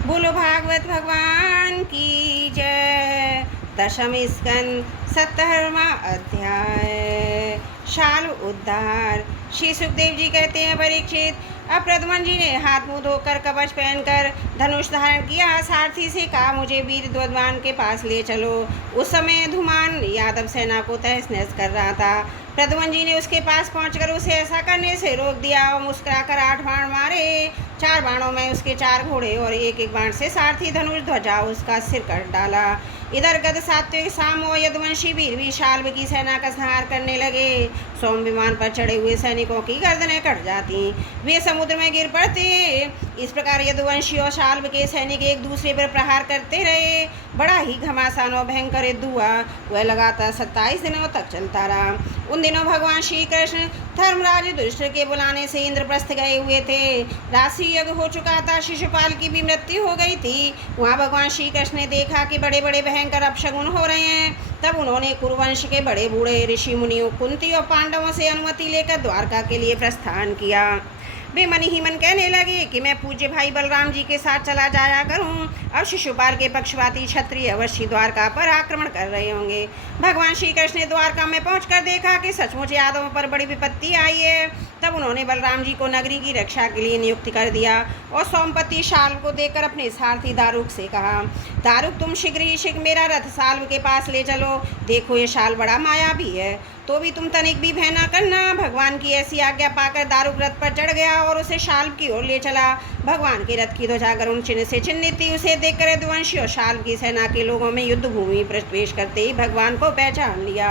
बोलो भागवत भगवान की जय। दशम स्कंद 70वां अध्याय। शाल उद्धार। श्री सुखदेव जी कहते हैं, परीक्षित, अब प्रद्युम्न जी ने हाथ मुंह धोकर कवच पहनकर धनुष धारण किया। सारथी से कहा, मुझे वीर ध्वजवान के पास ले चलो। उस समय धुमान यादव सेना को तहस नहस कर रहा था। प्रद्युम्न जी ने उसके पास पहुंचकर उसे ऐसा करने से रोक दिया और मुस्कुराकर 8 बाण मारे। 4 बाणों में उसके 4 घोड़े और एक एक बाण से सारथी धनुष ध्वजा उसका सिर काट डाला। इधर गद सात्विक साम और यदुवंशी वीर भी शाल्व की सेना का संहार करने लगे। सोम विमान पर चढ़े हुए सैनिकों की गर्दनें कट जाती, वे समुद्र में गिर पड़ते। इस प्रकार यदुवंशी और शाल्व के सैनिक एक दूसरे पर प्रहार करते रहे। बड़ा ही घमासान और भयंकर युद्ध हुआ। वह लगातार 27 दिनों तक चलता रहा। उन दिनों भगवान श्री कृष्ण धर्मराज युधिष्ठिर के बुलाने से इंद्रप्रस्थ गए हुए थे। राशि यज्ञ हो चुका था। शिशुपाल की भी मृत्यु हो गई थी। वहाँ भगवान श्री कृष्ण ने देखा कि बड़े बड़े भयंकर अपशगुन हो रहे हैं। तब उन्होंने कुरुवंश के बड़े बूढ़े ऋषि मुनियों, कुंती और पांडवों से अनुमति लेकर द्वारका के लिए प्रस्थान किया। वे मन ही मन कहने लगे कि मैं पूज्य भाई बलराम जी के साथ चला जाया करूं। अब शिशुपाल के पक्षपाती क्षत्रिय अवश्य द्वारका पर आक्रमण कर रहे होंगे। भगवान श्री कृष्ण ने द्वारका में पहुंचकर देखा कि सचमुच यादवों पर बड़ी विपत्ति आई है। तब उन्होंने बलराम जी को नगरी की रक्षा के लिए नियुक्त कर दिया और सोमपति शाल्व को देखकर अपने सारथी दारुक से कहा, दारुक, तुम शीघ्र ही शीघ्र मेरा रथ शाल्व के पास ले चलो। देखो ये शाल बड़ा मायावी है, तो भी तुम तनिक भी भय न करना। भगवान की ऐसी आज्ञा पाकर दारुक रथ पर चढ़ गया और उसे शाल्व की ओर ले चला। भगवान के रथ की ध्वजा गरुण चिन्ह से चिन्हित थी। उसे देखकर यदुवंशी और शाल्व की सेना के लोगों में युद्ध भूमि प्रवेश करते ही भगवान को पहचान लिया।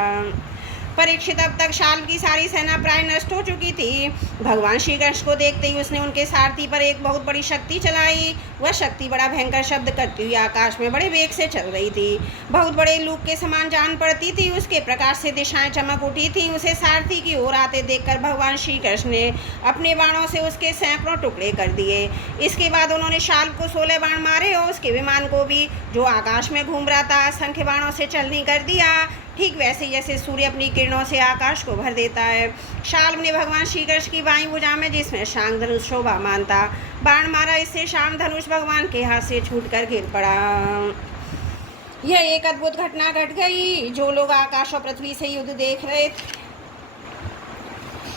परीक्षित, अब तक शाल्व की सारी सेना प्राय नष्ट हो चुकी थी। भगवान श्री कृष्ण को देखते ही उसने उनके सारथी पर एक बहुत बड़ी शक्ति चलाई। वह शक्ति बड़ा भयंकर शब्द करती हुई आकाश में बड़े वेग से चल रही थी। बहुत बड़े लूक के समान जान पड़ती थी। उसके प्रकाश से दिशाएं चमक उठी थी। उसे सारथी की ओर आते देखकर भगवान श्री कृष्ण ने अपने बाणों से उसके सैकड़ों टुकड़े कर दिए। इसके बाद उन्होंने शाल्व को 16 बाण मारे और उसके विमान को भी, जो आकाश में घूम रहा था, असंख्य बाणों से चलनी कर दिया। ठीक वैसे जैसे सूर्य अपनी किरणों से आकाश को भर देता है। शाल्व ने भगवान श्री कृष्ण की बाईं भुजा में, जिसमें शांग धनुष शोभामान था, बाण मारा। इससे शाम धनुष भगवान के हाथ से छूटकर गिर पड़ा। यह एक अद्भुत घटना घट गई। जो लोग आकाश और पृथ्वी से युद्ध देख रहे थे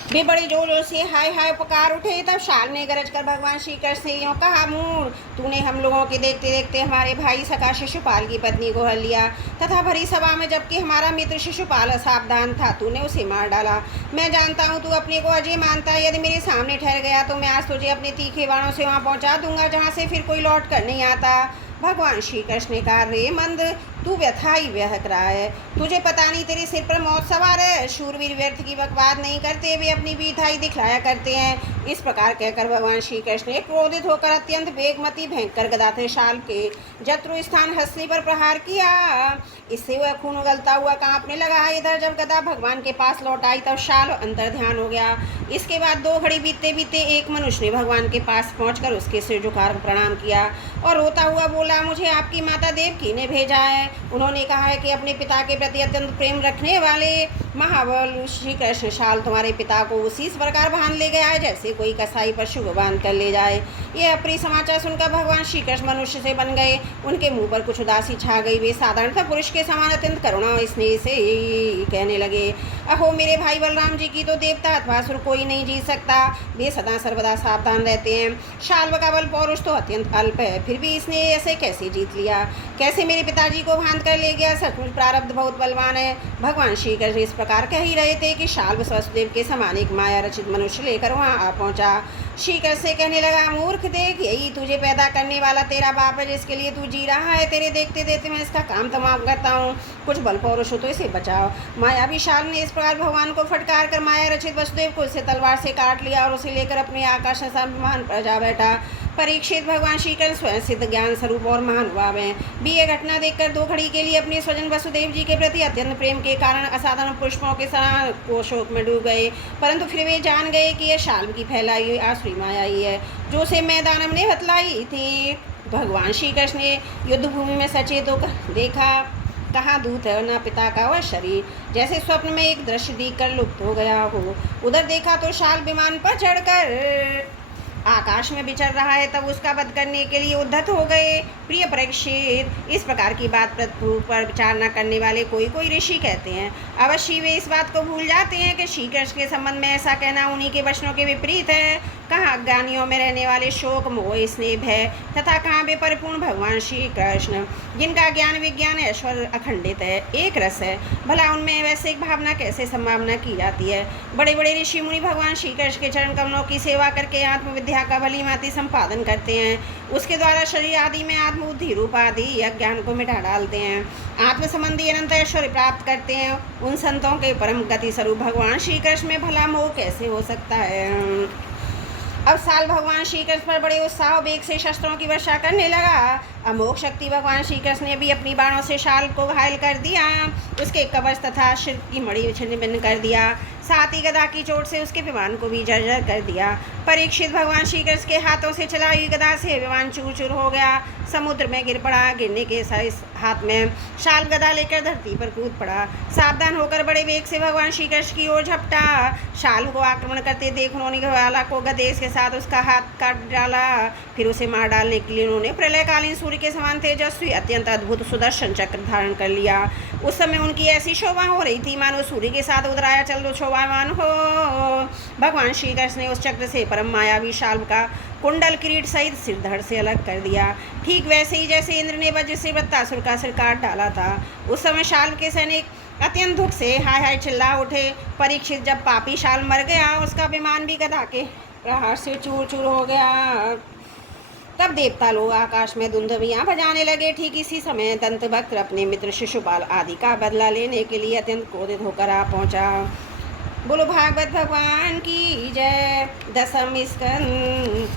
वे बड़े जोर जोर से हाय हाय पुकार उठे। तब शाल ने गरज कर भगवान श्री कृष्ण से यूँ कहा, मूढ़, तूने हम लोगों के देखते देखते हमारे भाई सखा शिशुपाल की पत्नी को हर लिया तथा भरी सभा में, जबकि हमारा मित्र शिशुपाल असावधान था, तूने उसे मार डाला। मैं जानता हूँ तू अपने को अजय मानता है। यदि मेरे सामने ठहर गया तो मैं आज तुझे अपने तीखे बाणों से वहाँ पहुँचा दूंगा जहाँ से फिर कोई लौट कर नहीं आता। भगवान श्री कृष्ण ने कहा, रे मंद, तू व्यथा ही व्यहक रहा है। तुझे पता नहीं तेरे सिर पर मौत सवार है। शूरवीर व्यर्थ की बकवाद नहीं करते, वे अपनी बीठाई दिखलाया करते हैं। इस प्रकार कहकर भगवान श्री कृष्ण ने क्रोधित होकर अत्यंत वेगमती भयंकर गदा से शाल के जत्रु स्थान हस्ती पर प्रहार किया। इससे वह खून उगलता हुआ कांपने लगा। इधर जब गदा भगवान के पास लौट आई तब शाल अंतर ध्यान हो गया। इसके बाद 2 घड़ी बीतते बीतते एक मनुष्य ने भगवान के पास पहुंचकर उसके सिर झुकाकर प्रणाम किया और रोता हुआ बोला, मुझे आपकी माता देवकी ने भेजा है। उन्होंने कहा है कि अपने पिता के प्रति अत्यंत प्रेम रखने वाले महाबल श्री कृष्ण शाल तुम्हारे पिता को उसी प्रकार बांध ले गया है जैसे कोई कसाई पशु को बांध कर ले जाए। यह अप्रिय समाचार सुनकर भगवान श्री कृष्ण मनुष्य से बन गए। उनके मुंह पर कुछ उदासी छा गई। वे साधारणतः पुरुष के समान अत्यंत करुणा और स्नेह से कहने लगे, अहो मेरे भाई बलराम जी की तो देवता अथवा असुर कोई नहीं जीत सकता। वे सदा सर्वदा सावधान रहते हैं। शाल्व का बल पौरुष तो अत्यंत अल्प है, फिर भी इसने ऐसे कैसे जीत लिया? कैसे मेरे पिताजी को बांध कर ले गया? सचमुच प्रारब्ध बहुत बलवान है। भगवान श्री कृष्ण इस प्रकार कह ही रहे थे कि शाल्व वसुदेव के समान एक माया रचित मनुष्य लेकर वहाँ आ पहुँचा। श्री कृष्ण से कहने लगा, मूर्ख, देख, यही तुझे पैदा करने वाला तेरा बाप है जिसके लिए तू जी रहा है। तेरे देखते देखते मैं इसका काम तमाम करता हूँ। कुछ बल पौरुष हो तो इसे बचाओ। मायावी शाल ने इस प्रकार भगवान को फटकार कर माया रचित वसुदेव को उससे तलवार से काट लिया और उसे लेकर अपने आकाश विमान पर जा बैठा। परीक्षित, भगवान श्री कृष्ण स्वयं सिद्ध ज्ञान स्वरूप और महानुभाव हैं। भी यह घटना देखकर 2 घड़ी के लिए अपने स्वजन वसुदेव जी के प्रति अत्यंत प्रेम के कारण असाधारण पुष्पों के साथ शोक में डूब गए। परंतु फिर वे जान गए कि यह शाल्व की फैलाई हुई आसुरी माया ही है जो उसे मैदानव ने बतलाई थी। भगवान श्री कृष्ण ने युद्ध भूमि में सचेत होकर देखा। कहाँ दूत है ना पिता का वह शरीर, जैसे स्वप्न में एक दृश्य दिखकर लुप्त हो गया हो। उधर देखा तो शाल विमान पर चढ़कर आकाश में विचर रहा है, तब उसका वध करने के लिए उद्धत हो गए। प्रिय परीक्षित, इस प्रकार की बात पर विचार न करने वाले कोई कोई ऋषि कहते हैं। अवश्य वे इस बात को भूल जाते हैं कि श्री कृष्ण के संबंध में ऐसा कहना उन्हीं के वचनों के विपरीत है। कहाँ अज्ञानियों में रहने वाले शोक मोह स्नेह भय तथा कहाँ वे परिपूर्ण भगवान श्री कृष्ण, जिनका ज्ञान विज्ञान ऐश्वर्य अखंडित है, एक रस है। भला उनमें वैसे भावना कैसे संभावना की जाती है। बड़े बड़े ऋषि मुनि भगवान श्री कृष्ण के चरण कमलों की सेवा करके आत्मविद्या का भली भांति संपादन करते हैं। उसके द्वारा शरीर आदि में आत्मबुद्धि रूप आदि अज्ञान को मिटा डालते हैं, आत्म संबंधी अनंत ऐश्वर्य प्राप्त करते हैं। उन संतों के परम गति स्वरूप भगवान श्री कृष्ण में भला मोह कैसे हो सकता है। अब साल भगवान श्री कृष्ण पर बड़े उत्साह वेग से शस्त्रों की वर्षा करने लगा। अमोघ शक्ति भगवान श्री कृष्ण ने भी अपनी बाणों से शाल को घायल कर दिया, उसके कवच तथा शिर की मणि छिन्न भिन्न कर दिया, साथ ही गदा की चोट से उसके विमान को भी जर्जर कर दिया। परीक्षित, भगवान श्री कृष्ण के हाथों से चलाई हुई गदा से विमान चूर चूर हो गया, समुद्र में गिर पड़ा। गिरने के हाथ में शाल गदा लेकर धरती पर कूद पड़ा। सावधान होकर बड़े वेग से भगवान श्री कृष्ण की ओर झपटा। शाल को आक्रमण करते देख उन्होंने ग्वाला को गदेश के साथ उसका हाथ काट डाला। फिर उसे मार डालने के लिए उन्होंने प्रलयकालीन सूर्य के समान तेजस्वी अत्यंत अद्भुत सुदर्शन चक्र धारण कर लिया। उस समय उनकी ऐसी शोभा हो रही थी मानो सूर्य के साथ उतराया चल शोभावान हो। भगवान श्री कृष्ण ने उस चक्र से परम मायावी शाल का कुंडल किरीट सहित सिर धड़ से अलग कर दिया, ठीक वैसे ही जैसे इंद्र ने वज्र से वृत्तासुर का सिर काट डाला था। उस समय शाल के सैनिक अत्यंत दुख से हाय हाय चिल्ला उठे। परीक्षित, जब पापी शाल मर गया, उसका विमान भी गदा के प्रहार से चूर चूर हो गया। तब देवता लोग आकाश में धुंधुवियाँ बजाने लगे। ठीक इसी समय दंतभक्त अपने मित्र शिशुपाल आदि का बदला लेने के लिए अत्यंत क्रोधित होकर आ पहुँचा। बोलो भागवत भगवान की जय। दसम स्कंद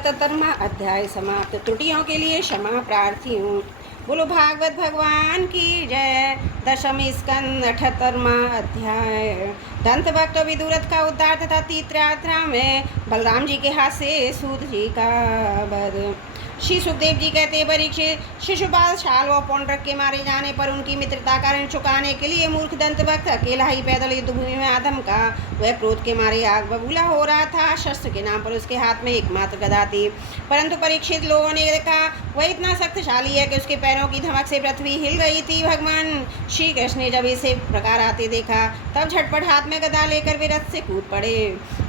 77वां अध्याय समाप्त। त्रुटियों के लिए क्षमा प्रार्थी हूँ। बोलो भागवत भगवान की जय। दशम स्कंद 78वां अध्याय। दंत भक्त विदुरथ का उद्धार तथा तीर्थयात्रा में बलराम जी के हाथ से सूत जी का वध। श्री सुखदेव जी कहते हैं, परीक्षित, शिशुपाल शाल व पौंड्रक के मारे जाने पर उनकी मित्रता का ऋण चुकाने के लिए मूर्ख दंत भक्त अकेला ही पैदल युद्ध भूमि में आधम का। वह क्रोध के मारे आग बबूला हो रहा था। शस्त्र के नाम पर उसके हाथ में एकमात्र गदा थी, परंतु परीक्षित लोगों ने देखा वह इतना शक्तिशाली है कि उसके पैरों की धमक से पृथ्वी हिल गई थी। भगवान श्री कृष्ण ने जब इसे प्रकार आते देखा, तब झटपट हाथ में गदा लेकर वे रथ से कूद पड़े।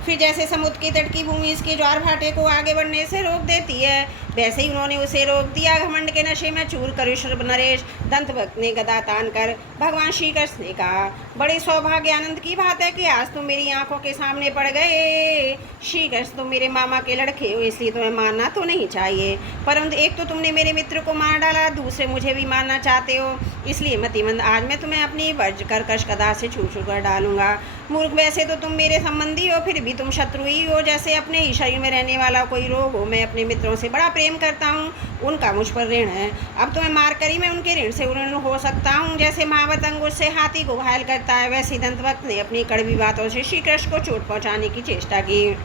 फिर जैसे समुद्र के तट की भूमि इसके ज्वार भाटे को आगे बढ़ने से रोक देती है, वैसे ही उन्होंने उसे रोक दिया। घमंड के नशे में चूर कर नरेश दंत भक्त ने गदा तान कर भगवान श्री कृष्ण ने कहा, बड़े सौभाग्य आनंद की बात है कि आज तुम मेरी आंखों के सामने पड़ गए। श्री कृष्ण, तुम मेरे मामा के लड़के हो, इसलिए तुम्हें मारना तो नहीं चाहिए, परंतु एक तो तुमने मेरे मित्र को मार डाला, दूसरे मुझे भी मारना चाहते हो, इसलिए मतिमंद आज मैं तुम्हें अपनी वज्र कर्कश गदा से छू छू कर डालूंगा। मूर्ख, वैसे तो तुम मेरे संबंधी हो, फिर भी तुम शत्रु ही हो। जैसे अपने ही शरीर में रहने वाला कोई रोग हो। मैं अपने मित्रों से बड़ा प्रेम करता हूँ, उनका मुझ पर ऋण है। अब तुम्हें मार कर ही मैं उनके ऋण से ऋण हो सकता हूँ। जैसे महावत अंगुश से हाथी को घायल करता है, वैसे दंतभक्त ने अपनी कड़वी बातों से श्री कृष्ण को चोट पहुँचाने की चेष्टा की।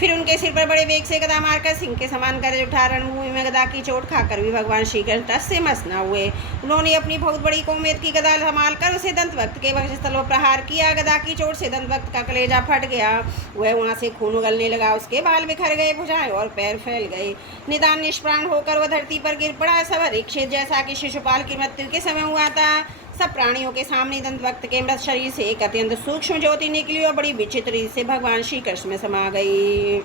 फिर उनके सिर पर बड़े वेग से गदा मारकर सिंह के समान कर उठा। रणभूमि में गदा की चोट खाकर भी भगवान श्री कृष्ण टस से मस न हुए। उन्होंने अपनी बहुत बड़ी कोमेद की गदा संभाल कर उसे दंतभक्त के वक्षस्थल पर प्रहार किया। गदा की चोट से दंतभक्त का कलेजा फट गया, वह वहाँ से खून उगलने लगा। उसके बाल बिखर गए, भुजाएं और पैर फैल गए। निदान निष्प्राण होकर वह धरती पर गिर पड़ा। सब परीक्षित, जैसा कि शिशुपाल की मृत्यु के समय हुआ था, सब प्राणियों के सामने दंतभक्त के मृत शरीर से एक अत्यंत सूक्ष्म ज्योति निकली और बड़ी विचित्र रीत से भगवान श्री कृष्ण में समा गई।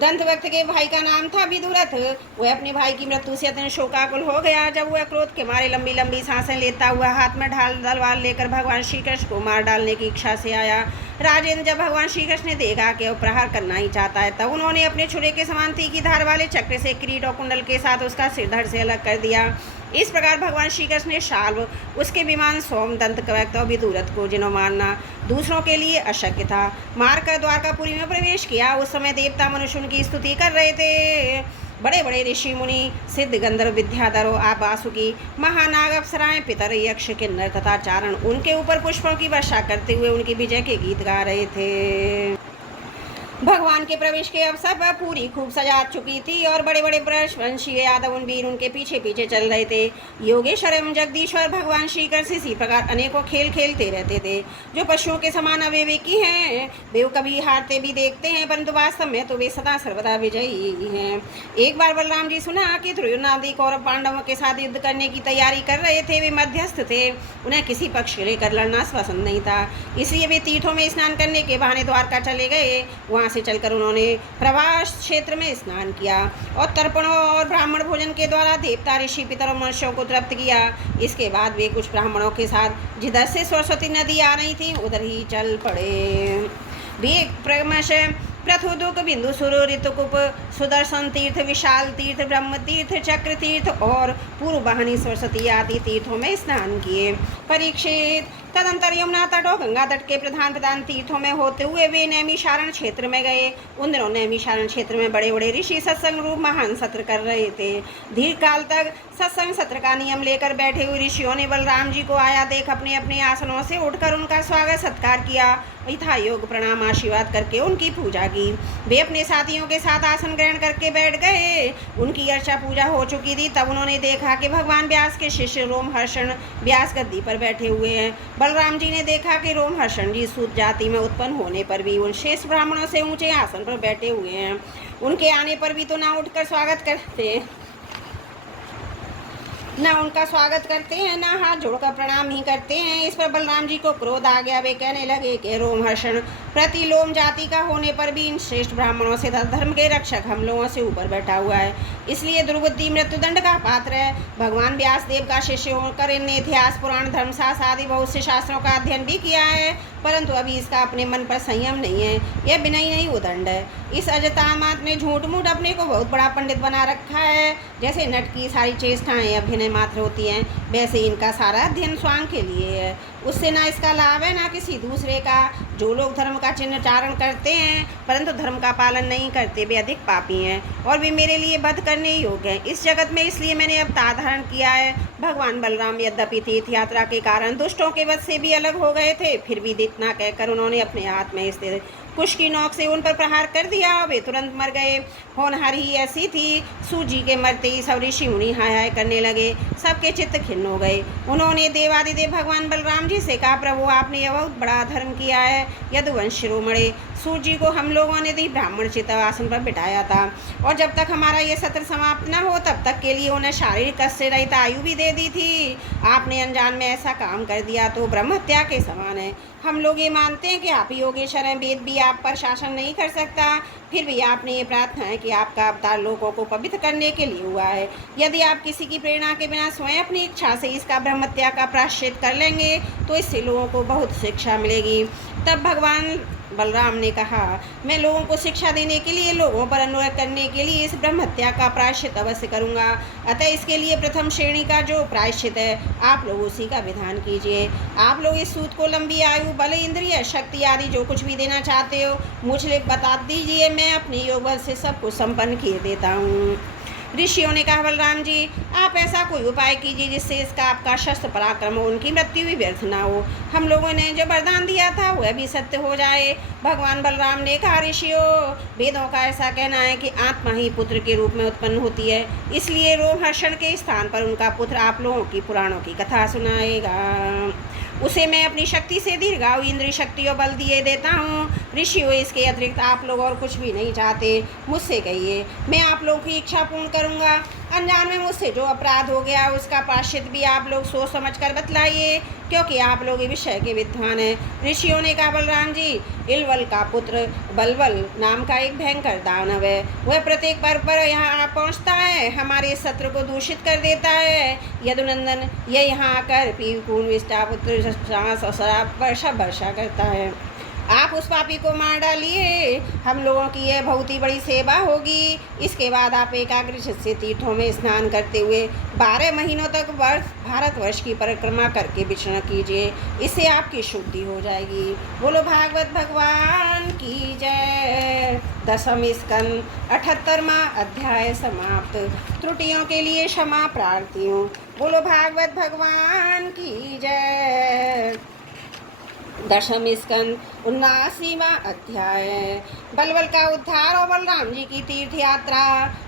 दंतभक्त के भाई का नाम था विदुरथ। वह अपने भाई की मृत्यु से अत्यंत शोकाकुल हो गया। जब वह क्रोध के मारे लंबी लंबी सांसें लेता हुआ हाथ में ढाल तलवार लेकर भगवान श्री कृष्ण को मार डालने की इच्छा से आया। राजेंद्र, जब भगवान श्री कृष्ण ने देखा कि वह प्रहार करना ही चाहता है, तब उन्होंने अपने छुरे के समान तीखी धार वाले चक्र से किरीट और कुंडल के साथ उसका सिर धड़ से अलग कर दिया। इस प्रकार भगवान श्री कृष्ण ने शाल, उसके विमान, सोम, दंतभक्त और विदुरथ को, जिन्हों मारना दूसरों के लिए अशक्य था, मारकर द्वारकापुरी में प्रवेश किया। उस समय देवता मनुष्य उनकी स्तुति कर रहे थे। बड़े बड़े ऋषि मुनि, सिद्ध, गंधर्व, विद्याधरों, वासुकी, महानाग, अप्सराएं, पितर, यक्ष, किन्नर तथा चारण उनके ऊपर पुष्पों की वर्षा करते हुए उनकी विजय के गीत गा रहे थे। भगवान के प्रवेश के अवसर पर पूरी खूब सजा चुकी थी और बड़े बड़े वंशीय यादव वीर उनके पीछे पीछे चल रहे थे। योगेश्वर एवं जगदीश्वर भगवान श्री कृष्ण इसी प्रकार अनेकों खेल खेलते रहते थे जो पशुओं के समान अविवेकी हैं। वे कभी हारते भी देखते हैं, परंतु वास्तव में तो वे सदा सर्वदा विजयी हैं। एक बार बलराम जी सुना कि दुर्योधनादि कौरव पांडवों के साथ युद्ध करने की तैयारी कर रहे थे। वे मध्यस्थ थे, उन्हें किसी पक्ष को लेकर लड़ना पसंद नहीं था, इसलिए वे तीर्थों में स्नान करने के बहाने द्वारका चले गए। वहाँ से चलकर उन्होंने प्रवास क्षेत्र में स्नान किया और तर्पणों और ब्राह्मण भोजन के द्वारा देवता ऋषि पितरों मनुष्यों को तृप्त किया। इसके बाद वे कुछ ब्राह्मणों के साथ जिधर से सरस्वती नदी आ रही थी उधर ही चल पड़े। वे क्रमश प्रथुदुक बिंदु सुरु ऋतुकुप सुदर्शन तीर्थ विशाल तीर्थ ब्रह्म तीर्थ चक्र तीर्थ और पूर्व वाहिनी सरस्वती आदि तीर्थों में स्नान किए। परीक्षित तदंतर यमुना तट और गंगा तट के प्रधान तीर्थों में होते हुए वे नैमिषारण्य क्षेत्र में गए। उन दिनों नैमिषारण्य क्षेत्र में बड़े बड़े ऋषि सत्संग रूप महान सत्र कर रहे थे। दीर्घ काल तक सत्संग सत्र का नियम लेकर बैठे हुए ऋषियों ने बलराम जी को आया देख अपने अपने आसनों से उठकर उनका स्वागत सत्कार किया, यथा योग प्रणाम आशीर्वाद करके उनकी पूजा की। वे अपने साथियों के साथ आसन ग्रहण करके बैठ गए। उनकी अर्चा पूजा हो चुकी थी। तब उन्होंने देखा कि भगवान व्यास के शिष्य रोमहर्षण व्यास गद्दी पर बैठे हुए हैं। बलराम जी ने देखा कि रोमहर्षण जी सूत जाति में उत्पन्न होने पर भी उन शेष ब्राह्मणों से ऊंचे आसन पर बैठे हुए हैं। उनके आने पर भी तो ना उठकर स्वागत करते, ना उनका स्वागत करते हैं, ना हाथ जोड़कर प्रणाम ही करते हैं। इस पर बलराम जी को क्रोध आ गया। वे कहने लगे कि रोमहर्षण प्रतिलोम जाति का होने पर भी इन श्रेष्ठ ब्राह्मणों से धर्म के रक्षक हम लोगों से ऊपर बैठा हुआ है, इसलिए दुर्बुद्धि मृत्युदंड का पात्र है। भगवान व्यास देव का शिष्य होकर इनने इतिहास पुराण धर्मशास्त्र आदि बहुत से शास्त्रों का अध्ययन भी किया है, परंतु अभी इसका अपने मन पर संयम नहीं है। यह विनय नहीं उदंड है। इस अजतामात ने झूठ मूठ अपने को बहुत बड़ा पंडित बना रखा है। जैसे नट की सारी चेष्टाएं अभिनय मात्र होती हैं, वैसे इनका सारा अध्ययन स्वांग के लिए है। उससे ना इसका लाभ है ना किसी दूसरे का। जो लोग धर्म का चिन्हचारण करते हैं परंतु धर्म का पालन नहीं करते, वे अधिक पापी हैं और वे मेरे लिए वध करने योग्य हैं इस जगत में। इसलिए मैंने अवतार धारण किया है। भगवान बलराम यद्यपि तीर्थ यात्रा के कारण दुष्टों के वध से भी अलग हो गए थे, फिर भी इतना कहकर उन्होंने अपने हाथ में स्थित कुश की नोक से उन पर प्रहार कर दिया। वे तुरंत मर गए। होनहार ही ऐसी थी, सूजी के मरते ही सब ऋषि मुनि हाय हाय करने लगे। सबके चित्त खिन्न हो गए। उन्होंने देवादिदेव भगवान बलराम जी से कहा, प्रभु आपने यह बहुत बड़ा धर्म किया है। यदुवंश शिरोमणि सूजी को हम लोगों ने भी ब्राह्मण चित आसन पर बिठाया था और जब तक हमारा ये सत्र समाप्त न हो तब तक के लिए उन्हें शारीरिक कष्ट से रहित आयु भी दे दी थी। आपने अनजान में ऐसा काम कर दिया तो ब्रह्म हत्या के समान है। हम लोग ये मानते हैं कि आप योगेश्वर हैं, वेद भी आप पर शासन नहीं कर सकता, फिर भी आपने ये प्रार्थना है कि आपका अवतार लोगों को पवित्र करने के लिए हुआ है। यदि आप किसी की प्रेरणा के बिना स्वयं अपनी इच्छा से इसका ब्रह्म हत्या का प्रायश्चित कर लेंगे तो इससे लोगों को बहुत शिक्षा मिलेगी। तब भगवान बलराम ने कहा, मैं लोगों को शिक्षा देने के लिए, लोगों पर अनुग्रह करने के लिए इस ब्रह्म हत्या का प्रायश्चित अवश्य करूँगा। अतः इसके लिए प्रथम श्रेणी का जो प्रायश्चित है आप लोग उसी का विधान कीजिए। आप लोग इस सूत को लंबी आयु, बल, इंद्रिय शक्ति आदि जो कुछ भी देना चाहते हो मुझे बता दीजिए, मैं अपने योग बल से सब कुछ संपन्न किए देता हूँ। ऋषियों ने कहा, बलराम जी आप ऐसा कोई उपाय कीजिए जिससे इसका आपका शस्त्र पराक्रम हो, उनकी मृत्यु भी व्यर्थ ना हो। हम लोगों ने जो वरदान दिया था वह भी सत्य हो जाए। भगवान बलराम ने कहा, ऋषियों वेदों का ऐसा कहना है कि आत्मा ही पुत्र के रूप में उत्पन्न होती है, इसलिए रोमहर्षण के स्थान पर उनका पुत्र आप लोगों की पुराणों की कथा सुनाएगा। उसे मैं अपनी शक्ति से दीर्घायु, इंद्रिय शक्ति और बल दिए देता हूँ। ऋषियों इसके अतिरिक्त आप लोग और कुछ भी नहीं चाहते, मुझसे कहिए, मैं आप लोगों की इच्छा पूर्ण करूँगा। अनजान में मुझसे जो अपराध हो गया उसका प्रायश्चित भी आप लोग सोच समझ कर बतलाइए, क्योंकि आप लोग विषय के विद्वान हैं। ऋषियों ने कहा, बलराम जी इलवल का पुत्र बलवल नाम का एक भयंकर दानव है। वह प्रत्येक पर्व पर यहाँ पहुँचता है, हमारे सत्र को दूषित कर देता है। यदुनंदन यह यहाँ आकर पीपून विष्टा पुत्र शराब वर्षा करता है। आप उस पापी को मार डालिए, हम लोगों की यह बहुत ही बड़ी सेवा होगी। इसके बाद आप एकाग्र चित्त से तीर्थों में स्नान करते हुए 12 महीनों तक भारतवर्ष की परिक्रमा करके विचरण कीजिए, इससे आपकी शुद्धि हो जाएगी। बोलो भागवत भगवान की जय। 10वां स्कंद 78वां अध्याय समाप्त। त्रुटियों के लिए क्षमा प्रार्थी हूँ। बोलो भागवत भगवान की जय। दशम स्कंद 79वां अध्याय। बलबल का उद्धार और बलराम जी की तीर्थ यात्रा।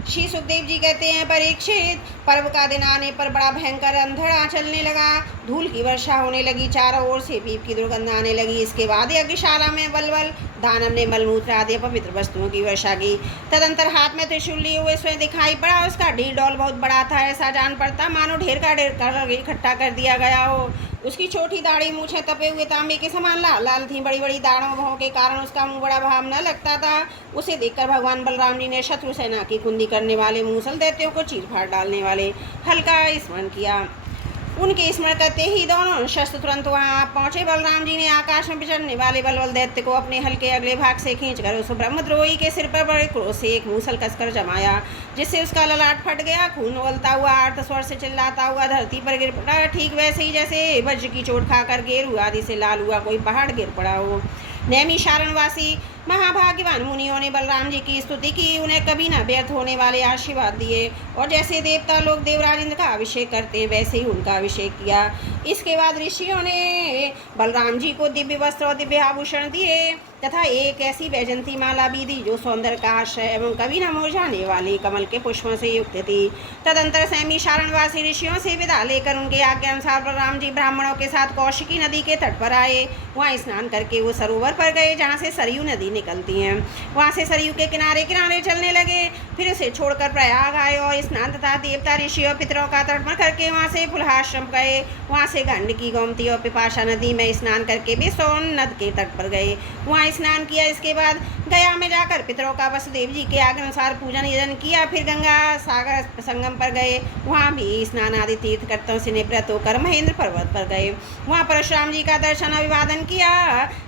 श्री सुखदेव जी कहते हैं, परीक्षित, पर्व का दिन आने पर बड़ा भयंकर अंधेरा चलने लगा, धूल की वर्षा होने लगी, चारों ओर से पीप की दुर्गंध आने लगी। इसके बाद यज्ञशाला में बलबल दानव ने मलमूत्र आदि पवित्र वस्तुओं की वर्षा की। तदंतर हाथ में त्रिशूल लिए हुए स्वयं दिखाई पड़ा। उसका ढील डोल बहुत बड़ा था, ऐसा जान पड़ता मानो ढेर का ढेर कर इकट्ठा कर दिया गया हो। उसकी छोटी दाढ़ी मूछें तपे हुए तांबे के समान लाल लाल थी। बड़ी बड़ी दाढ़ों भौं के कारण उसका मुंह बड़ा भाव न लगता था। उसे देखकर भगवान बलराम जी ने शत्रु सेना की कुंदी करने वाले मूसल दैत्यों को चीर फाड़ डालने वाले हल्का स्मरण किया। उनके स्मरण करते ही दोनों शस्त्र तुरंत वहां पहुंचे। बलराम जी ने आकाश में विचरने वाले बलबल दैत्य को अपने हल्के अगले भाग से खींचकर उस ब्रह्मद्रोही के सिर पर बड़े क्रोध से एक मूसल कसकर जमाया, जिससे उसका ललाट फट गया। खून उगलता हुआ आर्त स्वर से चिल्लाता हुआ धरती पर गिर पड़ा, ठीक वैसे ही जैसे वज्र की चोट खाकर गेरू आदि से लाल हुआ कोई पहाड़ गिर पड़ा हो। नैमिषारण्यवासी महाभाग्यवान मुनियों ने बलराम जी की स्तुति की, उन्हें कभी न व्यर्थ होने वाले आशीर्वाद दिए, और जैसे देवता लोग देवराज इंद्र का अभिषेक करते हैं वैसे ही उनका अभिषेक किया। इसके बाद ऋषियों ने बलराम जी को दिव्य वस्त्र और दिव्य आभूषण दिए तथा एक ऐसी वैजंती माला भी दी जो सौंदर्य का आश्रय एवं कभी न मुरझाने वाली कमल के पुष्पों से युक्त थी। तदंतर नैमिषारण्यवासी ऋषियों से विदा लेकर उनके आज्ञा अनुसार बलराम जी ब्राह्मणों के साथ कौशिकी नदी के तट पर आए। वहाँ स्नान करके वो सरोवर पर गए जहाँ से सरयू नदी निकलती हैं। वहाँ से सरयू के किनारे किनारे चलने लगे, फिर उसे छोड़कर प्रयाग आए और स्नान तथा देवता ऋषि और पितरों का तर्पण करके वहाँ से पुलहाश्रम गए। वहाँ से गंडकी, गोमती और पिपाशा नदी में स्नान करके भी सोन नद के तट पर गए, वहाँ स्नान किया। इसके बाद गया में जाकर पितरों का वसुदेव जी के आज्ञा अनुसार पूजन यजन किया। फिर गंगा सागर संगम पर गए, वहाँ भी स्नान आदि तीर्थ कर्तों से निवृत्त होकर महेंद्र पर्वत पर गए, वहाँ परशुराम जी का दर्शन अभिवादन किया।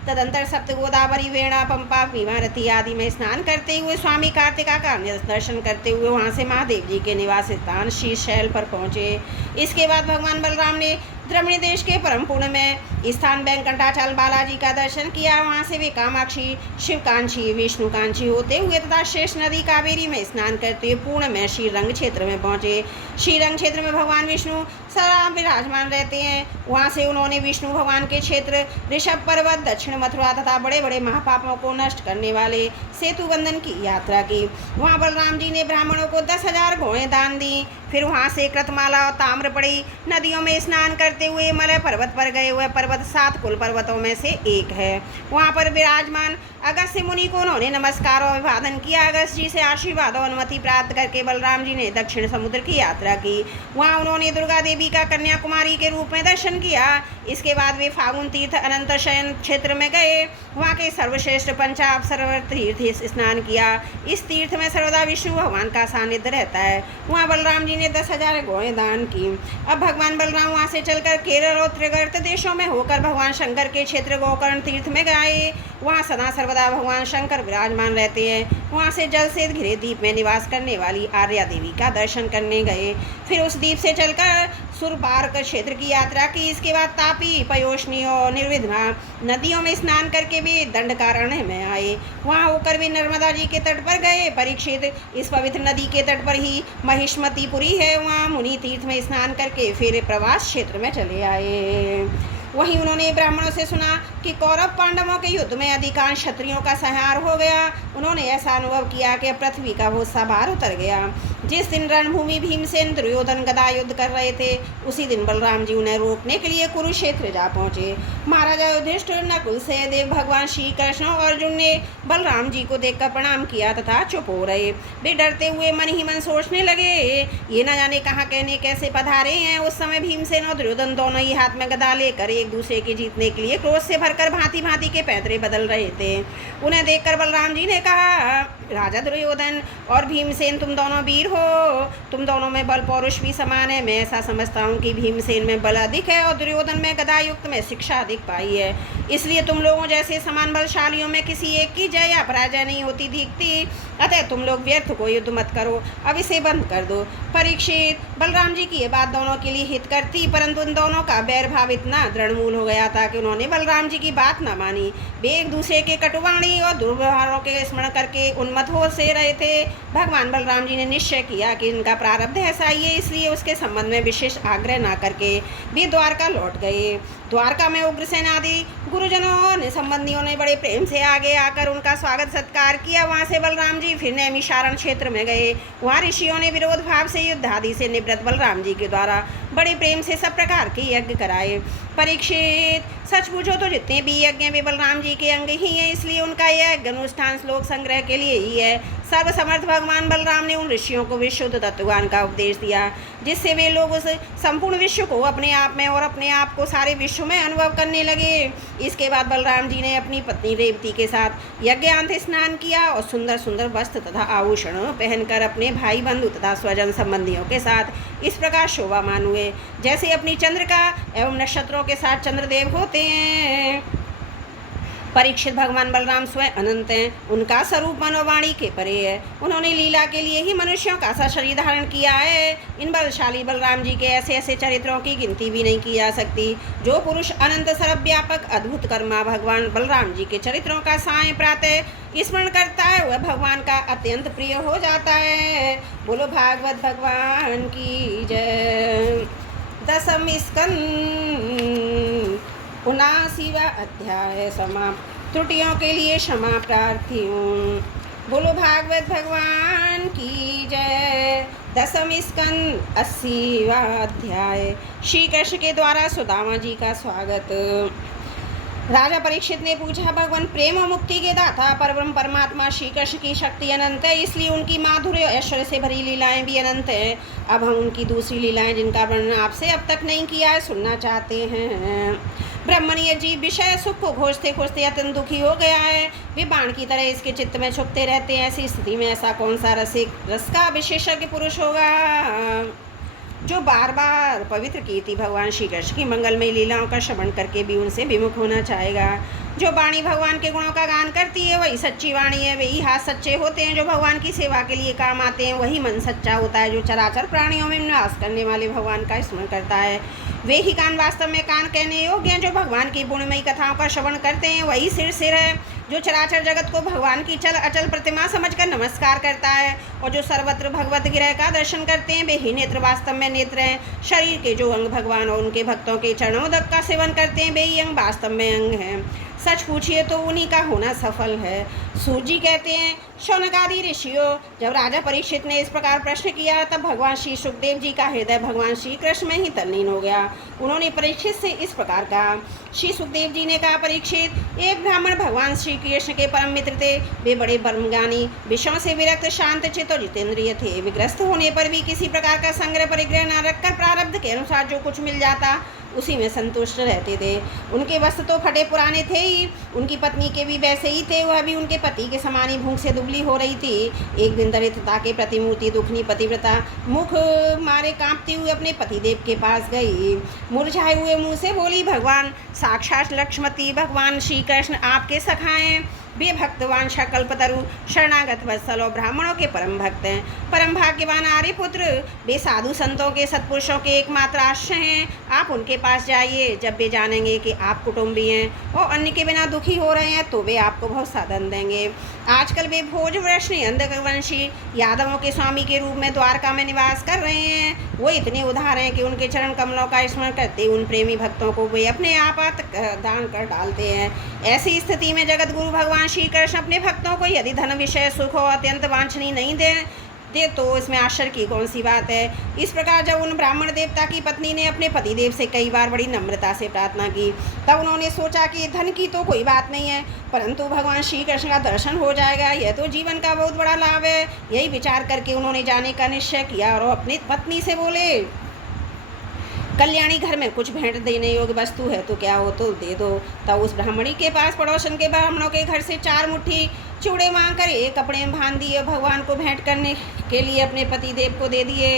तदंतर सप्त गोदावरी, वेणा, पंपा, भीमारथी आदि में स्नान करते हुए स्वामी कार्तिका का दर्शन करते हुए वहाँ से महादेव जी के निवास स्थान शीशैल पर पहुँचे। इसके बाद भगवान बलराम ने द्रविड़ देश के परम पुण्य में स्थान वेंकटाचल बालाजी का दर्शन किया। वहाँ से वे कामाक्षी, शिवकांक्षी, विष्णुकांक्षी होते हुए तथा शेष नदी कावेरी में स्नान करते हुए पूर्ण में श्रीरंग क्षेत्र में पहुँचे। श्रीरंग क्षेत्र में भगवान विष्णु सदा विराजमान रहते हैं। वहाँ से उन्होंने विष्णु भगवान के क्षेत्र ऋषभ पर्वत, दक्षिण मथुरा तथा बड़े बड़े महापापों को नष्ट करने वाले सेतु बंधन की यात्रा की। वहाँ बलराम जी ने ब्राह्मणों को 10,000 गौएं दान दी। फिर वहाँ से कृतमाला और ताम्रपड़ी नदियों में स्नान करते हुए मलय पर्वत पर गए। हुए पर्वत 7 कुल पर्वतों में से एक है। वहाँ पर विराजमान अगस्त्य मुनि को उन्होंने नमस्कार और अभिवादन किया। अगस्त्य जी से आशीर्वाद और अनुमति प्राप्त करके बलराम जी ने दक्षिण समुद्र की यात्रा की। वहाँ उन्होंने दुर्गा देवी का कन्याकुमारी के रूप में दर्शन किया। इसके बाद वे फागुन तीर्थ अनंत शयन क्षेत्र में गए, वहाँ के सर्वश्रेष्ठ पंचाब सरोवर तीर्थ स्नान किया। इस तीर्थ में सर्वदा विष्णु भगवान का सानिध्य रहता है। वहाँ बलराम जी ने 10,000 गौएं दान की। अब भगवान बलराम वहाँ से चलकर केरल और त्रिगर्त देशों में होकर भगवान शंकर के क्षेत्र गोकर्ण तीर्थ में गए। वहाँ सदा सर्वदा भगवान शंकर विराजमान रहते हैं। वहाँ से जल से घिरे द्वीप में निवास करने वाली आर्या देवी का दर्शन करने गए। फिर उस द्वीप से चलकर सुरपार्क क्षेत्र की यात्रा की। इसके बाद तापी, पयोष्णी और निर्विघ्ना नदियों में स्नान करके वे दंडकारण्य में आए। वहाँ होकर वे नर्मदा जी के तट पर गए। परीक्षित, इस पवित्र नदी के तट पर ही महिष्मतीपुरी है। वहाँ मुनि तीर्थ में स्नान करके फिर प्रवास क्षेत्र में चले आए। वहीं उन्होंने ब्राह्मणों से सुना कि कौरव पांडवों के युद्ध में अधिकांश क्षत्रियों का संहार हो गया। उन्होंने ऐसा अनुभव किया कि पृथ्वी का बहुत सा भार उतर गया। जिस दिन रणभूमि भीमसेन दुर्योधन गदा युद्ध कर रहे थे, उसी दिन बलराम जी उन्हें रोकने के लिए कुरुक्षेत्र जा पहुँचे। महाराजा युधिष्ठिर, नकुल, सहदेव, भगवान श्री कृष्ण और अर्जुन ने बलराम जी को देखकर प्रणाम किया तथा चुप हो रहे। वे डरते हुए मन ही मन सोचने लगे, ये न जाने कहाँ कहने कैसे पधारे हैं। उस समय भीमसेन और दुर्योधन दोनों ही हाथ में गदा लेकर एक दूसरे के जीतने के लिए क्रोध से भरकर भांति भांति के पैतरे बदल रहे थे। उन्हें देखकर बलराम जी ने कहा, राजा दुर्योधन और भीमसेन, तुम दोनों वीर हो, तुम दोनों में बल पौरुष भी समान है। मैं ऐसा समझता हूँ कि भीमसेन में बल अधिक है और दुर्योधन में गदायुक्त में शिक्षा अधिक पाई है। इसलिए तुम लोगों जैसे समान बलशालियों में किसी एक की जय या पराजय नहीं होती दिखती। अतः तुम लोग व्यर्थ को युद्ध मत करो, अब इसे बंद कर दो। परीक्षित, बलराम जी की ये बात दोनों के लिए हित करती, परंतु उन दोनों का बैर भाव इतना दृढ़मूल हो गया था कि उन्होंने बलराम जी की बात न मानी। वे एक दूसरे के कटुवाणी और दुर्व्यवहारों के स्मरण करके उन्मत्त हो से रहे थे। भगवान बलराम जी ने निश्चय किया कि इनका प्रारब्ध ऐसा ही है, इसलिए उसके संबंध में विशेष आग्रह न करके वे द्वारका लौट गए। द्वारका में उग्रसेन आदि गुरुजनों ने संबंधियों ने बड़े प्रेम से आगे आकर उनका स्वागत सत्कार किया। वहाँ से बलराम जी फिर नैमिषारण्य क्षेत्र में गए। वहाँ ऋषियों ने विरोध भाव से युद्ध आदि से निवृत्त बलराम जी के द्वारा बड़े प्रेम से सब प्रकार के यज्ञ कराए। परीक्षित, सच पूछो तो जितने भी यज्ञ वे बलराम जी के अंग ही हैं, इसलिए उनका यह अनुष्ठान श्लोक संग्रह के लिए ही है। सर्वसमर्थ भगवान बलराम ने उन ऋषियों को विशुद्ध तत्वज्ञान का उपदेश दिया, जिससे वे लोग उस संपूर्ण विश्व को अपने आप में और अपने आप को सारे विश्व में अनुभव करने लगे। इसके बाद बलराम जी ने अपनी पत्नी रेवती के साथ यज्ञांत स्नान किया और सुंदर सुंदर वस्त्र तथा आभूषण पहनकर अपने भाई बंधु तथा स्वजन संबंधियों के साथ इस प्रकार शोभामान हुए, जैसे अपनी चंद्रिका एवं नक्षत्रों के साथ चंद्रदेव होते हैं। परीक्षित, भगवान बलराम स्वयं अनंत हैं, उनका स्वरूप मनोवाणी के परे है। उन्होंने लीला के लिए ही मनुष्यों का सा शरीर धारण किया है। इन बलशाली बलराम जी के ऐसे ऐसे चरित्रों की गिनती भी नहीं की जा सकती। जो पुरुष अनंत सर्वव्यापक अद्भुत कर्मा भगवान बलराम जी के चरित्रों का साय प्रातः स्मरण करता है, वह भगवान का अत्यंत प्रिय हो जाता है। बोलो भागवत भगवान की जय। दसम स्कंद 79वां अध्याय समाप्त। त्रुटियों के लिए क्षमा प्रार्थी हूँ। बोलो भागवत भगवान की जय। दसम स्कंद 80वां अध्याय। श्री कृष्ण के द्वारा सुदामा जी का स्वागत। राजा परीक्षित ने पूछा, भगवान प्रेम और मुक्ति के दाता परब्रह्म परमात्मा श्री कृष्ण की शक्ति अनंत है, इसलिए उनकी माधुर्य ऐश्वर्य से भरी लीलाएं भी अनंत हैं। अब हम उनकी दूसरी लीलाएं जिनका वर्णन आपसे अब तक नहीं किया है सुनना चाहते हैं। ब्रह्मणीय जीव विषय सुख को खोजते खोजते अत्यंत दुखी हो गया है। वे बाण की तरह इसके चित्त में छुपते रहते हैं। ऐसी स्थिति में ऐसा कौन सा रस का विशेषज्ञ पुरुष होगा जो बार बार पवित्र कीर्ति भगवान श्री कृष्ण की मंगलमय लीलाओं का श्रवण करके भी उनसे विमुख होना चाहेगा। जो वाणी भगवान के गुणों का गान करती है वही सच्ची वाणी है। वही हाथ सच्चे होते हैं जो भगवान की सेवा के लिए काम आते हैं। वही मन सच्चा होता है जो चराचर प्राणियों में निवास करने वाले भगवान का स्मरण करता है। वे ही कान वास्तव में कान कहने योग्य हैं जो भगवान की गुणमयी कथाओं का श्रवण करते हैं। वही सिर है जो चराचर जगत को भगवान की चल अचल प्रतिमा समझकर नमस्कार करता है। और जो सर्वत्र भगवत गिरह का दर्शन करते हैं वे ही नेत्र वास्तव में नेत्र हैं। शरीर के जो अंग भगवान और उनके भक्तों के चरणोदक का सेवन करते हैं वे ही अंग वास्तव में अंग हैं। सच पूछिए तो उन्हीं का होना सफल है। सूत जी कहते हैं, शौनक आदि ऋषियों, जब राजा परीक्षित ने इस प्रकार प्रश्न किया तब भगवान श्री सुखदेव जी का हृदय भगवान श्री कृष्ण में ही तल्लीन हो गया। उन्होंने परीक्षित से इस प्रकार कहा। श्री सुखदेव जी ने कहा, परीक्षित, एक ब्राह्मण भगवान श्री कृष्ण के परम मित्र थे। वे बड़े ब्रह्मज्ञानी, विषयों से विरक्त, शांत चित्त और जितेंद्रिय थे। विग्रस्त होने पर भी किसी प्रकार का संग्रह परिग्रह न रखकर प्रारब्ध के अनुसार जो कुछ मिल जाता उसी में संतुष्ट रहते थे। उनके वस्त्र तो फटे पुराने थे ही, उनकी पत्नी के भी वैसे ही थे। वह भी उनके पति के समान ही भूख से दुबली हो रही थी। एक दिन दरिद्रता के प्रतिमूर्ति दुखनी पतिव्रता मुख मारे कांपती हुई अपने पतिदेव के पास गई। मुरझाए हुए मुंह से बोली, भगवान साक्षात लक्ष्मती भगवान श्री कृष्ण आपके सखा हैं। वे भक्तवान कल्पतरु शरणागत वत्सल और ब्राह्मणों के परम भक्त हैं। परम भाग्यवान आर्यपुत्र, वे साधु संतों के सत्पुरुषों के एकमात्र आश्रय हैं। आप उनके पास जाइए। जब वे जानेंगे कि आप कुटुंबी हैं और अन्य के बिना दुखी हो रहे हैं तो वे आपको बहुत साधन देंगे। आजकल वे भोज वृष्णि अंधवंशी यादवों के स्वामी के रूप में द्वारका में निवास कर रहे हैं। वो इतने उदार हैं कि उनके चरण कमलों का स्मरण करते उन प्रेमी भक्तों को वे अपने आप दान कर डालते हैं। ऐसी स्थिति में जगत गुरु भगवान श्री कृष्ण अपने भक्तों को यदि धन विषय सुख और अत्यंत वांछनीय नहीं दे तो इसमें आश्चर्य की कौन सी बात है। इस प्रकार जब उन ब्राह्मण देवता की पत्नी ने अपने पतिदेव से कई बार बड़ी नम्रता से प्रार्थना की तब उन्होंने सोचा कि धन की तो कोई बात नहीं है, परंतु भगवान श्री कृष्ण का दर्शन हो जाएगा, यह तो जीवन का बहुत बड़ा लाभ है। यही विचार करके उन्होंने जाने का निश्चय किया और अपनी पत्नी से बोले, कल्याणी, घर में कुछ भेंट देने योग्य वस्तु है तो क्या हो तो दे दो। तब उस ब्राह्मणी के पास पड़ोसन के ब्राह्मणों के घर से 4 मुट्ठी चूड़े मांग कर एक कपड़े में बांध दिए, भगवान को भेंट करने के लिए अपने पति देव को दे दिए।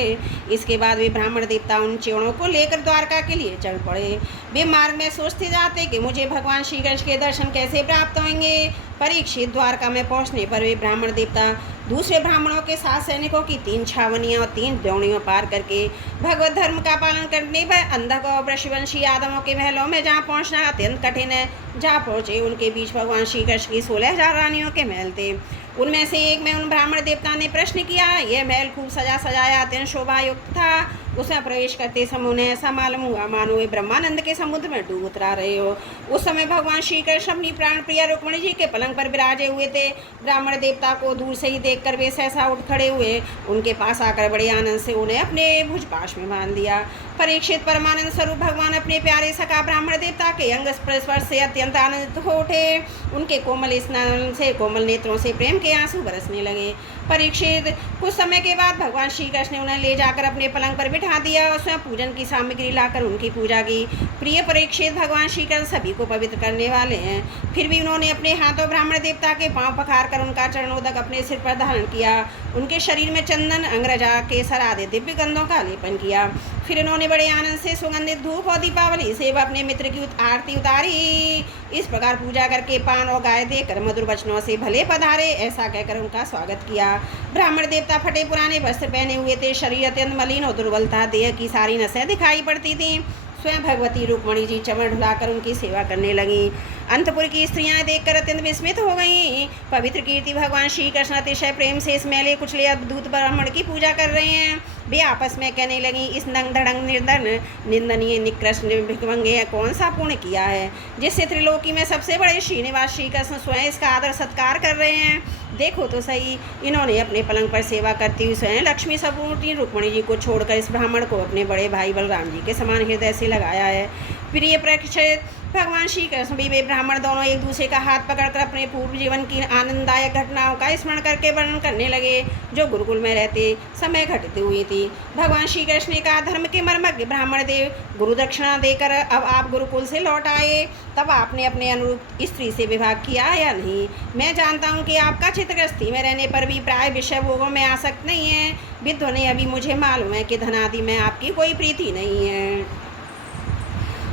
इसके बाद वे ब्राह्मण देवता उन चूड़ों को लेकर द्वारका के लिए चढ़ पड़े। वे मार्ग में सोचते जाते कि मुझे भगवान श्री कृष्ण के दर्शन कैसे प्राप्त होंगे। परीक्षित, द्वारका में पहुंचने पर वे ब्राह्मण देवता दूसरे ब्राह्मणों के साथ सैनिकों की 3 छावनियाँ और 3 द्रोणियों पार करके भगवत धर्म का पालन करने पर अंधक और वृषवंशी यादवों के महलों में जहाँ पहुँचना अत्यंत कठिन है, जहाँ पहुँचे उनके बीच भगवान श्री कृष्ण की 16,000 रानियों के महल थे। उनमें से एक में उन ब्राह्मण देवता ने प्रश्न किया। यह महल खूब सजा सजाया अत्यंत शोभायुक्त था। उसमें प्रवेश करते समय उन्हें ऐसा मालूम हुआ मानो वे ब्रह्मानंद के समुद्र में डूब उतरा रहे हो। उस समय भगवान श्री कृष्ण अपनी प्राण प्रिया रुक्मिणी जी के पलंग पर विराजे हुए थे। ब्राह्मण देवता को दूर से ही देखकर वे सहसा उठ खड़े हुए। उनके पास आकर बड़े आनंद से उन्हें अपने भुजपाश में बांध दिया। परीक्षित परमानंद स्वरूप भगवान अपने प्यारे सखा ब्राह्मण देवता के अंग स्पर्श से अत्यंत आनंदित हो उठे। उनके कोमल स्नान से, कोमल नेत्रों से प्रेम के आंसू बरसने लगे। परीक्षित, कुछ समय के बाद भगवान श्री कृष्ण ने उन्हें ले जाकर अपने पलंग पर बिठा दिया और स्वयं पूजन की सामग्री लाकर उनकी पूजा की। प्रिय परीक्षित, भगवान श्री कृष्ण सभी को पवित्र करने वाले हैं। फिर भी उन्होंने अपने हाथों ब्राह्मण देवता के पांव पखार कर उनका चरणोदक अपने सिर पर धारण किया। उनके शरीर में चंदन, अंगरजा, केसर आदि दिव्य गंधों का लेपन किया। फिर उन्होंने बड़े आनंद से सुगंधित धूप और दीपावली से अपने मित्र की आरती उतारी। इस प्रकार पूजा करके पान और गाय देकर मधुर वचनों से भले पधारे ऐसा कहकर उनका स्वागत किया। ब्राह्मण देवता फटे पुराने वस्त्र पहने हुए थे। शरीर अत्यंत मलिन और दुर्बल था। देह की सारी नसें दिखाई पड़ती थीं। स्वयं भगवती रुक्मिणी जी चमर ढुलाकर उनकी सेवा करने लगीं। अंतपुर की स्त्रियां देखकर अत्यंत विस्मित हो गईं। पवित्र कीर्ति भगवान श्री कृष्ण अतिशय प्रेम से इस मैले कुचले अद्भुत ब्राह्मण की पूजा कर रहे हैं। वे आपस में कहने लगीं, इस नंग धड़ंग निर्धन निंदनीय निकृष्ट भिखमंगे कौन सा पुण्य किया है जिससे त्रिलोकी में सबसे बड़े श्रीनिवास श्री कृष्ण स्वयं इसका आदर सत्कार कर रहे हैं। देखो तो सही, इन्होंने अपने पलंग पर सेवा करती हुई स्वयं लक्ष्मी स्वरूपिणी रुक्मिणी जी को छोड़कर इस ब्राह्मण को अपने बड़े भाई बलराम जी के समान हृदय से लगाया है। प्रिय परीक्षित, भगवान श्री कृष्ण भी वे ब्राह्मण दोनों एक दूसरे का हाथ पकड़कर अपने पूर्व जीवन की आनंददायक घटनाओं का स्मरण करके वर्णन करने लगे जो गुरुकुल में रहते समय घटित हुई थी। भगवान श्री कृष्ण ने कहा, धर्म के मर्मज्ञ ब्राह्मण देव, गुरु दक्षिणा देकर अब आप गुरुकुल से लौट आए, तब आपने अपने अनुरूप स्त्री से विवाह किया या नहीं? मैं जानता हूँ कि आपका चित्त गृहस्थी में रहने पर भी प्राय विषय भोगों में आसक्त नहीं है। विद्वान ने अभी मुझे मालूम है कि धनादि में आपकी कोई प्रीति नहीं है।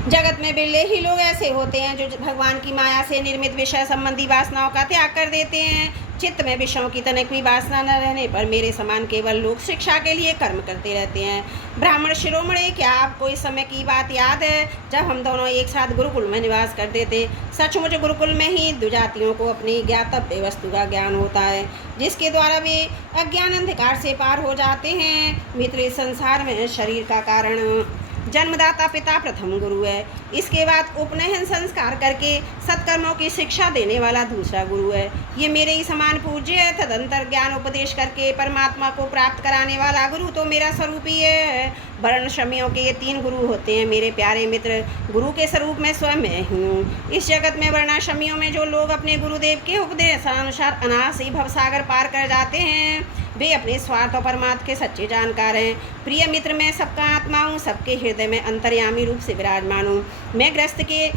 जगत में बिरले ही लोग ऐसे होते हैं जो भगवान की माया से निर्मित विषय संबंधी वासनाओं का त्याग कर देते हैं। चित्त में विषयों की तनिक भी वासना न रहने पर मेरे समान केवल लोग शिक्षा के लिए कर्म करते रहते हैं। ब्राह्मण शिरोमणि, क्या आपको इस समय की बात याद है जब हम दोनों एक साथ गुरुकुल में निवास करते थे? सचमुच गुरुकुल में ही द्विजातियों को अपनी ज्ञातव्य वस्तु का ज्ञान होता है जिसके द्वारा वे अज्ञान अंधकार से पार हो जाते हैं। मित्र, इस संसार में शरीर का कारण जन्मदाता पिता प्रथम गुरु है। इसके बाद उपनयन संस्कार करके सत्कर्मों की शिक्षा देने वाला दूसरा गुरु है। ये मेरे ही समान पूज्य है। तदंतर ज्ञान उपदेश करके परमात्मा को प्राप्त कराने वाला गुरु तो मेरा स्वरूप ही है। वर्णश्रमियों के ये 3 गुरु होते हैं मेरे प्यारे मित्र। गुरु के स्वरूप में स्वयं मैं हूँ। इस जगत में वर्णाश्रमियों में जो लोग अपने गुरुदेव के उपदेशानुसार अनायास ही भवसागर पार कर जाते हैं वे अपने स्वार्थ और परमात्मा के सच्चे जानकार हैं। प्रिय मित्र, मैं सबका आत्मा हूँ, सबके हृदय में अंतर्यामी रूप से विराजमान हूँ। मैं गृहस्थ के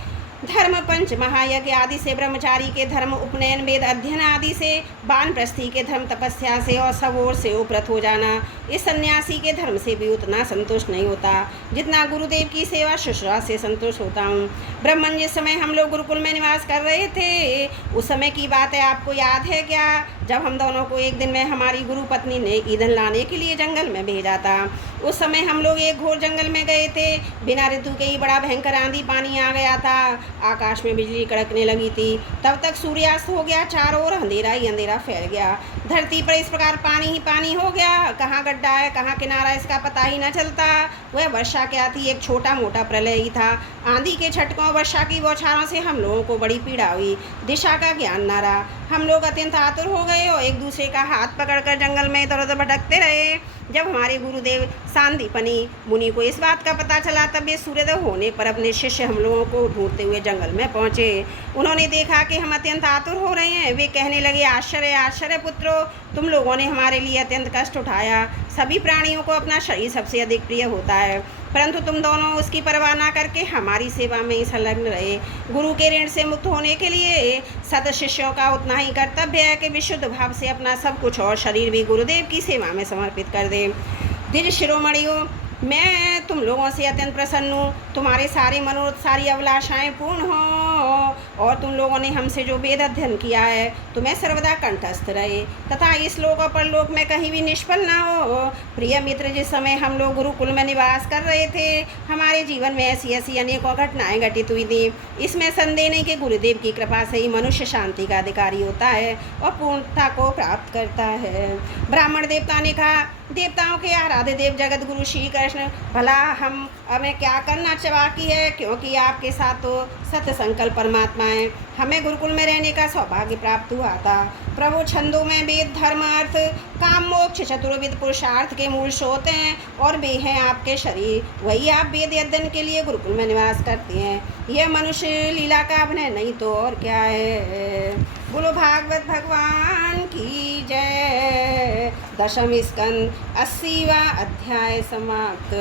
धर्म, पंच महायज्ञ आदि से, ब्रह्मचारी के धर्म, उपनयन, वेद अध्ययन आदि से, वानप्रस्थी के धर्म, तपस्या से और सब ओर से उपरत हो जाना, इस सन्यासी के धर्म से भी उतना संतुष्ट नहीं होता जितना गुरुदेव की सेवा शुश्रूषा से संतुष्ट होता हूँ। ब्रह्मन, जिस समय हम लोग गुरुकुल में निवास कर रहे थे उस समय की बात है, आपको याद है क्या? जब हम दोनों को एक दिन में हमारी गुरु पत्नी ने ईंधन लाने के लिए जंगल में भेजा था। उस समय हम लोग एक घोर जंगल में गए थे। बिना ऋतु के ही बड़ा भयंकर आंधी पानी आ गया था। आकाश में बिजली कड़कने लगी थी। तब तक सूर्यास्त हो गया। चारों ओर अंधेरा ही अंधेरा फैल गया। धरती पर इस प्रकार पानी ही पानी हो गया। कहाँ गड्ढा है कहाँ किनारा इसका पता ही न चलता। वह वर्षा क्या थी, एक छोटा मोटा प्रलय ही था। आंधी के झटकों, वर्षा की बौछारों से हम लोगों को बड़ी पीड़ा हुई। दिशा का ज्ञान न रहा। हम लोग अत्यंत आतुर हो गए और एक दूसरे का हाथ पकड़कर जंगल में इधर उधर भटकते रहे। जब हमारे गुरुदेव सांदीपनी मुनि को इस बात का पता चला तब वे सूर्योदय होने पर अपने शिष्य हम लोगों को ढूंढते हुए जंगल में पहुँचे। उन्होंने देखा कि हम अत्यंत आतुर हो रहे हैं। वे कहने लगे, आश्चर्य आश्चर्य पुत्रो, तुम लोगों ने हमारे लिए अत्यंत कष्ट उठाया। सभी प्राणियों को अपना शरीर सबसे अधिक प्रिय होता है, परंतु तुम दोनों उसकी परवाह न करके हमारी सेवा में ही संलग्न रहे। गुरु के ऋण से मुक्त होने के लिए सत शिष्यों का उतना ही कर्तव्य है कि विशुद्ध भाव से अपना सब कुछ और शरीर भी गुरुदेव की सेवा में समर्पित कर दे। द्विज शिरोमणियों, मैं तुम लोगों से अत्यंत प्रसन्न हूँ। तुम्हारे सारे मनोरथ, सारी अभिलाषाएँ पूर्ण हो। और तुम लोगों ने हमसे जो वेद अध्ययन किया है तुम्हें सर्वदा कंठस्थ रहे तथा इस लोक और परलोक में कहीं भी निष्फल ना हो। प्रिय मित्र, जिस समय हम लोग गुरुकुल में निवास कर रहे थे हमारे जीवन में ऐसी ऐसी अनेकों घटनाएं घटित हुई थी। इसमें संदेह नहीं कि गुरुदेव की कृपा से ही मनुष्य शांति का अधिकारी होता है और पूर्णता को प्राप्त करता है। ब्राह्मण देवता ने कहा, देवताओं के आराध्य देव जगत गुरु श्री कृष्ण, भला हम हमें क्या करना बाकी है, क्योंकि आपके साथ तो सत्य संकल्प परमात्मा है। हमें गुरुकुल में रहने का सौभाग्य प्राप्त हुआ था। प्रभु छंदों में वेद धर्म अर्थ काम मोक्ष चतुर्विध पुरुषार्थ के मूल स्रोत हैं और वे हैं आपके शरीर। वही आप वेद अध्ययन के लिए गुरुकुल में निवास करते हैं। यह मनुष्य लीला का अभिनय नहीं तो और क्या है। बोलो भागवत भगवान की जय। दशम स्कंद 80वां अध्याय समाप्त।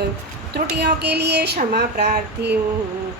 त्रुटियों के लिए क्षमा प्रार्थी हूँ।